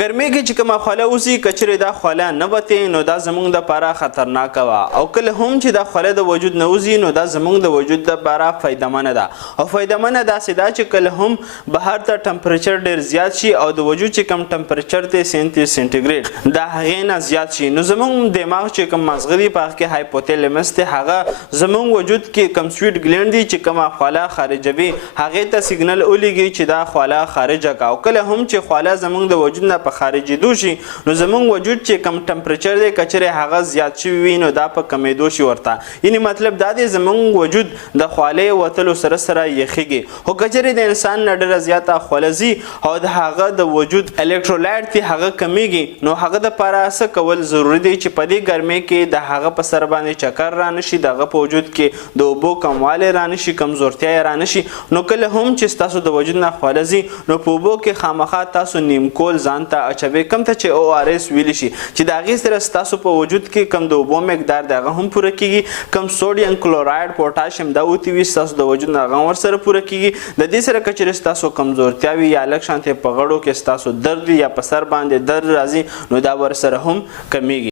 ګرمۍ کې چې کومه خوله اوسي که چېرې دا خوله نه وتې نو دا زموږ دپاره خطرناکه وه او کله هم چې دا خوله د وجود نه وځي نو دا زموږ د وجود دپاره فایدهمنه ده او فایدهمنه داسې ده چې کله هم بهر ته ټمپریچر ډېر زیات شي او د وجود چې کوم ټمپریچر دی 37 سینټیګریډ د هغې نه زیات شي نو زموږ دماغ چې کوم مغزه دی په هغه کې هایپوتیلمس دی هغه زموږ وجود کې کوم سویټ ګلینډ دی چې کومه خوله خارجوي هغې ته سیګنل ولیږي چې دا خوله خارجه کړه او کله هم چې خوله زموږ د وجود نه په خارجېدو شي نو زموږ وجود چې کم ټمپریچر دی که چېرې هغه زیات شوي وي نو دا په کمېدو شي ورته یعنې مطلب دا دی زموږ وجود د خولې وتلو سره سره یخیږي خو که چېرې د انسان نه ډېره زیاته خوله ځي او د هغه د وجود الکترولایټ دی هغه کمیږي نو هغه دپاره څه کول ضروري دی چې په دې ګرمۍ کې د هغه په سر باندې چکر رانشي د هغه په وجود کې د اوبو کموالی رانشي کمزورتیا یې رانشي نو کله هم چې ستاسو د وجود نه خوله ځي نو په اوبو کې خامخا تاسو نیمکول ځان ته اچوي کوم ته چې ORS ویلی شي چې د هغې سره ستاسو په وجود کې کم د اوبو مقدار دی هغه هم پوره کیږي کم سوډیم کلورایډ پوټاشیم دا اوتې وي ستاسو د وجود نه هغه هم ورسره پوره کیږي د دې سره که چېرې ستاسو کمزورتیا وي یا لږ شانتې په غړو کې ستاسو درد وي یا په سر باندې درد راځي نو دا ورسره هم کمیږي